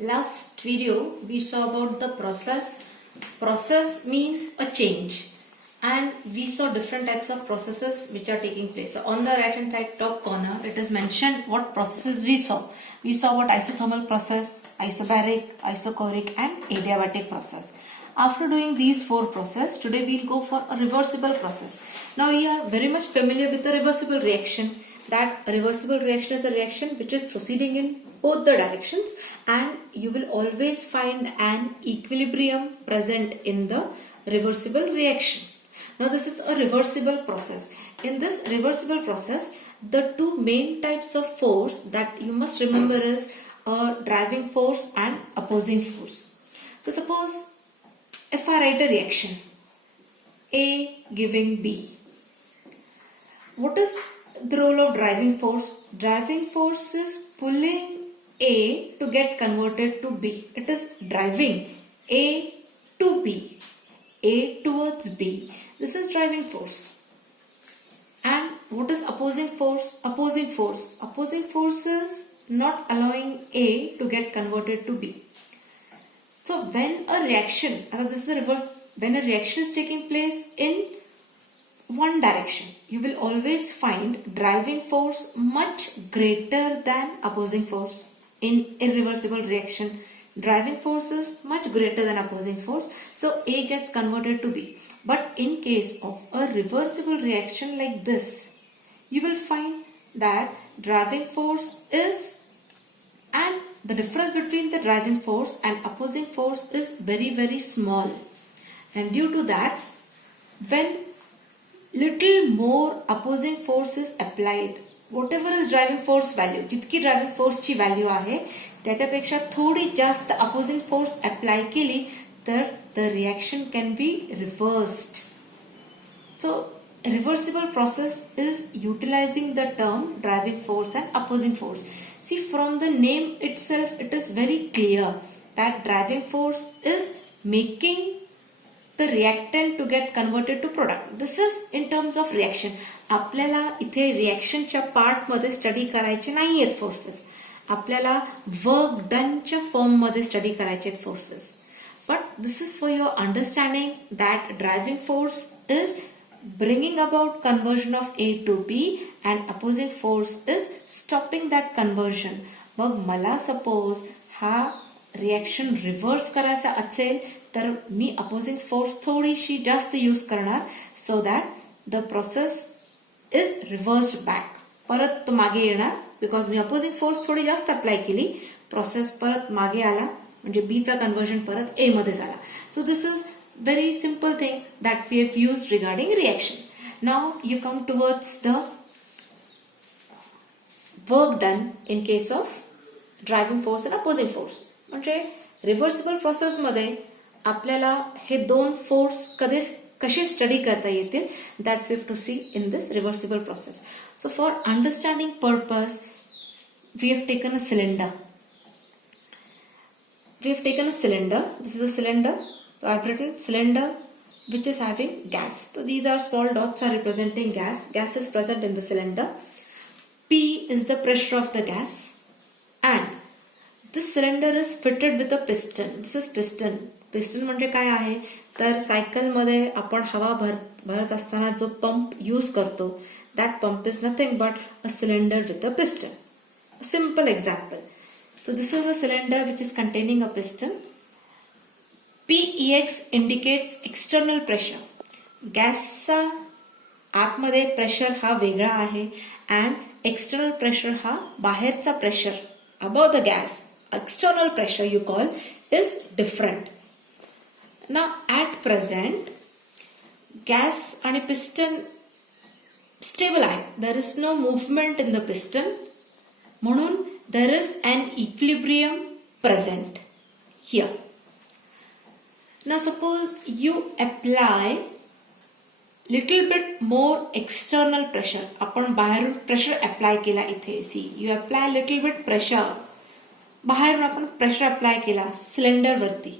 Last video we saw about the process. Process means a change, and we saw different types of processes which are taking place. So on the right hand side top corner it is mentioned what processes we saw. We saw what isothermal process, isobaric, isochoric and adiabatic process. After doing these four processes, today we will go for a reversible process. Now we are very much familiar with the reversible reaction. That reversible reaction is a reaction which is proceeding in both the directions, and you will always find an equilibrium present in the reversible reaction. Now this is a reversible process. In this reversible process, the two main types of force that you must remember is a driving force and opposing force. So suppose if I write a reaction A giving B, what is the role of driving force? Driving force is pulling A to get converted to B. It is driving A to B, A towards B. This is driving force. And what is opposing force? Opposing force is not allowing A to get converted to B. So when a reaction, this is a reverse, when a reaction is taking place in one direction, you will always find driving force much greater than opposing force. In irreversible reaction, driving force is much greater than opposing force, so A gets converted to B. But in case of a reversible reaction like this, you will find that driving force is, and the difference between the driving force and opposing force is very, very small. And due to that, when little more opposing force is applied, whatever is driving force value, जितकी driving force ची value आहे त्याच्यापेक्षा थोडी जास्त opposing force apply केली तर the reaction can be reversed. So reversible process is utilizing the term driving force and opposing force. See, from the name itself it is very clear that driving force is making the reactant to get converted to product. This is in terms of reaction. आपल्याला इथे रिएक्शनच्या part मध्ये study करायचे नाहीयेत forces. आपल्याला work डनच्या form मध्ये study करायचे आहेत forces. But this is for your understanding that driving force is bringing about conversion of A to B and opposing force is stopping that conversion. मग मला suppose हा reaction reverse करायचा असेल तर मी opposing force थोडीशी जास्त use करणार so that the process is रिव्हर्स्ड back. परत तो मागे येणार बिकॉज मी अपोजिंग फोर्स थोडी जास्त अप्लाय केली, प्रोसेस परत मागे आला म्हणजे बी चा कन्वर्जन परत ए मध्ये झाला. So this is very simple thing that we have used regarding reaction. Now you come towards the work done in case of driving force and opposing force. म्हणजे रिव्हर्सिबल प्रोसेस मध्ये आपल्याला हे दोन force कसे study करता येतील that we have to see in this reversible process. So for understanding purpose we have taken a cylinder. This is a cylinder. So I have written cylinder which is having gas. So these are small dots are representing gas. Gas is present in the cylinder. P is the pressure of the gas, and this cylinder is fitted with a piston. This is piston. Piston म्हणजे काय आहे तर cycle मध्ये आपण हवा भरत असताना जो pump use करतो, that pump is nothing but a cylinder with a piston. A simple example. So this is a cylinder which is containing a piston. PEX indicates external pressure. गॅसचा आतमध्ये प्रेशर हा वेगळा आहे and external pressure हा बाहेरचा pressure above the gas, external pressure you call, is different. Now at present gas आणि piston stable आहे. There is no movement in the piston, म्हणून there is an equilibrium present here. Now suppose you apply little bit more external pressure. आपण बाहेरून pressure apply केला इथे. See you apply little bit pressure. बाहेरून आपण pressure apply केला cylinder वरती.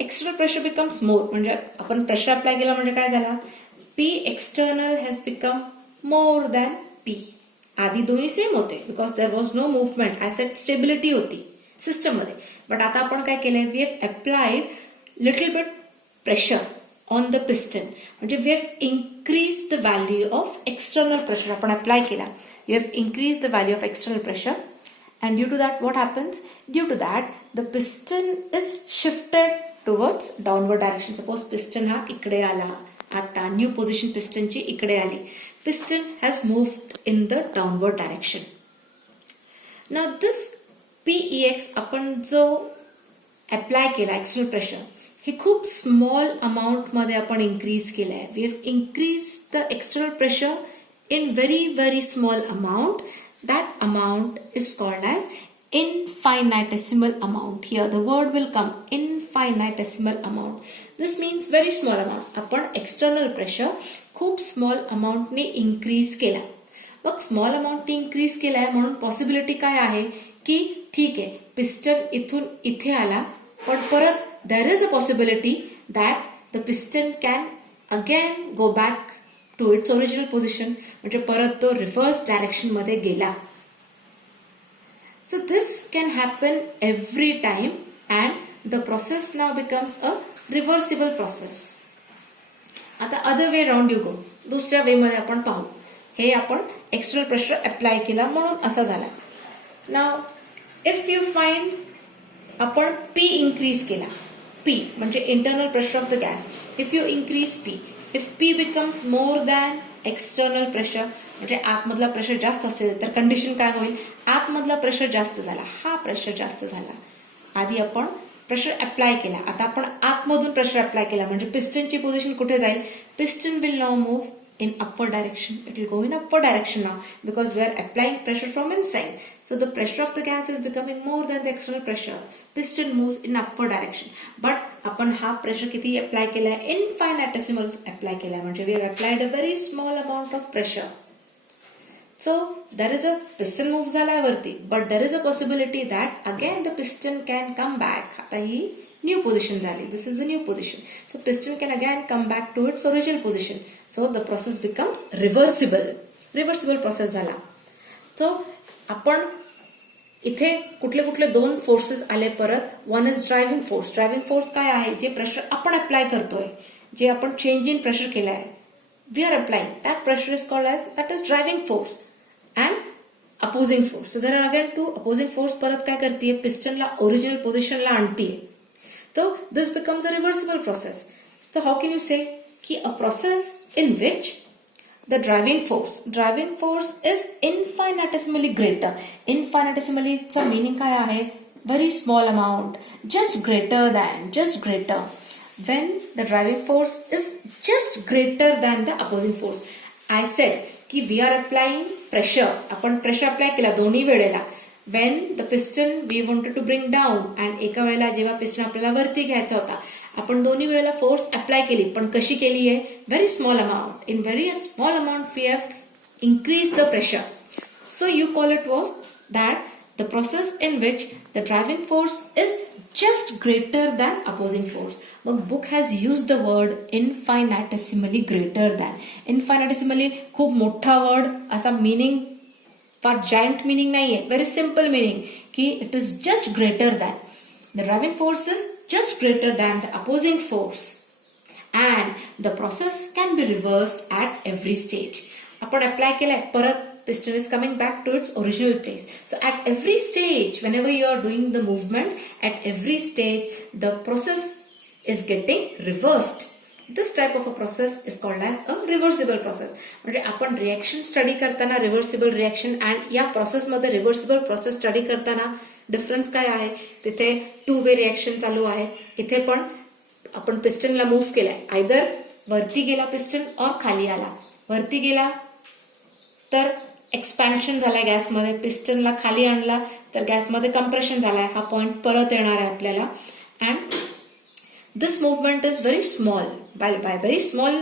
External pressure becomes more. म्हणजे आपण प्रेशर अप्लाय केला म्हणजे काय झाला, P external has become more than P. आधी दोन्ही सेम होते because there was no movement. I set stability होती. सिस्टममध्ये. बट आता आपण काय केलंय, we have applied little bit pressure on the piston, म्हणजे we have increase the value of external pressure आपण अप्लाय केला. We have increase the value of external pressure and due to that what happens? Due to that the piston is shifted towards downward direction. Suppose piston हा इकडे आला, आता new position पिस्टनची इकडे आली. Piston has moved in the downward direction. Now this PEX आपण जो apply केला external pressure, हे खूप स्मॉल अमाउंट मध्ये आपण इन्क्रीज केलंय. We have increase the external pressure in very small amount. That amount is called as infinitesimal amount. Here the word will come, infinitesimal amount. This means very small amount. आपण external pressure खूप small amount ने increase केला. मग small amount ने increase केलाय म्हणून possibility काय आहे की ठीक आहे piston इथून इथे आला, पण परत there is a possibility that the piston can again go back to its original position, म्हणजे परत तो रिव्हर्स डायरेक्शन मध्ये गेला. So this can happen every time and the process now becomes a reversible process. आता other way round you go, दुसऱ्या वे मध्ये आपण पाहू. हे आपण एक्सटर्नल प्रेशर अप्लाय केला म्हणून असा झाला. Now if you find आपण P इन्क्रीज केला, P म्हणजे internal pressure of the gas. If you increase P, if P becomes more than external pressure, म्हणजे आतमधला प्रेशर जास्त असेल तर कंडिशन काय होईल, आतमधला प्रेशर जास्त झाला, हा प्रेशर जास्त झाला. आधी आपण प्रेशर अप्लाय केला, आता आपण आतमधून प्रेशर अप्लाय केला, म्हणजे पिस्टनची पोझिशन कुठे जाईल, piston will now move in upward direction. It will go in upward direction now because we are applying pressure from inside. So the pressure of the gas is becoming more than the external pressure. Piston moves in upward direction. But आपण हा pressure किती apply केलाय, infinitesimal apply केलाय, म्हणजे we have applied a very small amount of pressure. So there is a piston move झालाय वरती, but there is a possibility that again the piston can come back. आता ही new position झाली. This is the new position. So piston can again come back to its original position. So the process becomes reversible. Reversible process झाला. So आपण इथे कुठले कुठले दोन forces आले परत. One is driving force. Driving force काय आहे, जे प्रेशर आपण अप्लाय करतोय, जे आपण चेंज इन प्रेशर केलाय, we are applying that pressure is called as, that is driving force and opposing force. So there are again two opposing force. परत काय करते, पिस्टनला ओरिजिनल पोझिशनला आणतीये. So this becomes a reversible process. So how can you say कि a process in which the driving force is infinitesimally greater. Infinitesimally चा meaning काय आहे, very small amount, just greater. When the driving force is just greater than the opposing force. I said कि we are applying pressure. आपण pressure apply केला दोन्ही वेळेला. When the piston we wanted to bring down and एका वेळेला जेव्हा piston आपल्याला वरती घ्यायचा होता, आपण दोन्ही वेळेला फोर्स अप्लाय केली, पण कशी केली आहे, very small amount. In very small amount we have increase the pressure. So you call it was that the process in which the driving force is just greater than opposing force. मग book has use the word infinitesimally greater than. Infinitesimally खूप मोठा word, असा meaning फार giant meaning नाहीये, very simple meaning की it is just greater than. The driving force is just greater than the opposing force and the process can be रिव्हर्स्ड at every stage. आपण apply केलाय, परत piston is coming back to its original place. So at every stage, whenever you are doing the movement, at every stage the process is getting reversed. This type of a process is called as a reversible process. म्हणजे आपण reaction study करताना reversible reaction and या process मध्ये reversible process study करताना difference काय आहे, तिथे two way reaction चालू आहे. इथे पण आपण पिस्टनला मूव्ह केलाय, आयदर वरती गेला पिस्टन और खाली आला. वरती गेला तर एक्सपॅन्शन झालाय गॅसमध्ये, पिस्टनला खाली आणला तर गॅसमध्ये कंप्रेशन झालाय. हा पॉइंट परत येणार आहे आपल्याला. And this movement is very small. By very small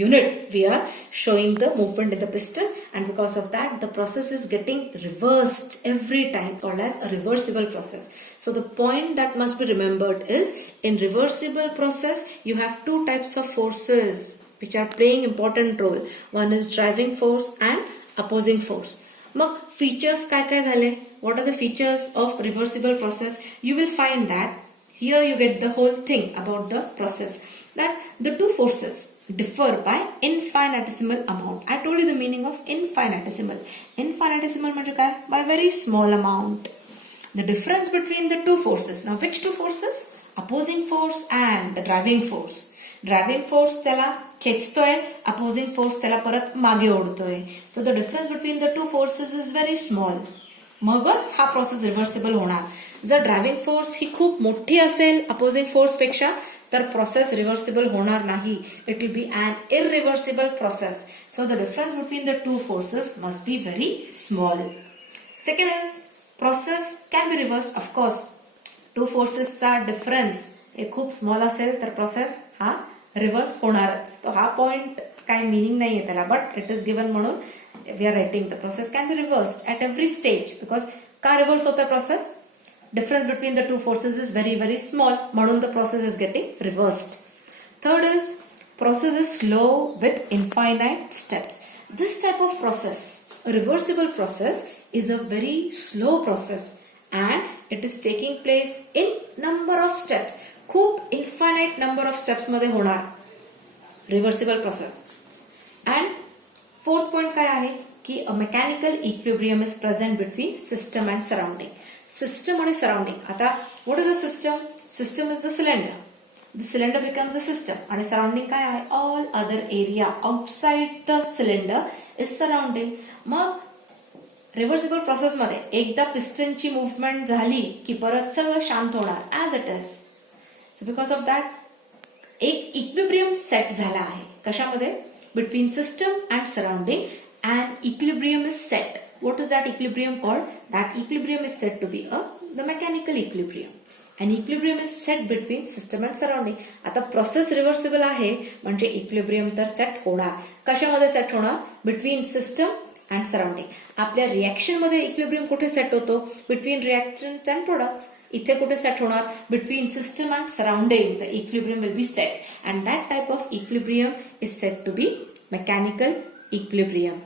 unit we are showing the movement in the piston, and because of that the process is getting reversed every time, called as a reversible process. So the point that must be remembered is, in reversible process you have two types of forces which are playing important role. One is driving force and opposing force. Mug features काय काय झाले, what are the features of reversible process, you will find that here you get the whole thing about the process, that the two forces differ by infinitesimal amount. I told you the meaning of infinitesimal. Infinitesimal म्हणजे काय? By very small amount. The difference between the two forces. Now which two forces? Opposing force and the driving force. Driving force त्याला खेचतोय, opposing force त्याला परत मागे ओढतोय. तर the difference between the two forces is very small. मगच हा process reversible होणार. जर driving force ही खूप मोठी असेल अपोजिंग फोर्स पेक्षा तर प्रोसेस रिव्हर्सिबल होणार नाही. It will be un irreversible process. So the difference between the two forces must be very small. Second is process can be reversed. Of course two फोर्सेसचा difference हे खूप स्मॉल असेल तर process हा रिव्हर्स होणारच. तो हा पॉइंट काही मिनिंग नाहीये त्याला, बट इट इज गिवन म्हणून we are writing the process can be reversed at every stage. Because का रिव्हर्स होतं process? Difference between the two forces is very very small, म्हणून the process is getting reversed. Third is process is slow with infinite steps. This type of process, reversible process, is a very slow process and it is taking place in number of steps. खूप infinite number of steps मध्ये होणार reversible process. And fourth point काय आहे की a mechanical equilibrium is present between system and surrounding. System आणि surrounding. आता what is a system? System is the cylinder. The cylinder becomes a system आणि surrounding काय आहे? All other area outside the cylinder is surrounding. मग reversible प्रोसेसमध्ये एकदा पिस्टनची movement झाली की परत सगळं शांत होणार as it is. So because of that एक इक्विलिब्रियम सेट झाला आहे. कशामध्ये? Between system and surrounding. And equilibrium is set. What is that equilibrium called? That equilibrium is set to be the mechanical equilibrium. And equilibrium is set between system and surrounding. आता process reversible आहे म्हणजे equilibrium तर set होणार. कशामध्ये set होणार? Between system and surrounding. आपल्या reaction मध्ये equilibrium कुठे सेट होतो? Between reactions and products. इथे कुठे सेट होणार? Between system and surrounding the equilibrium will be set. And that type of equilibrium is set to be mechanical equilibrium.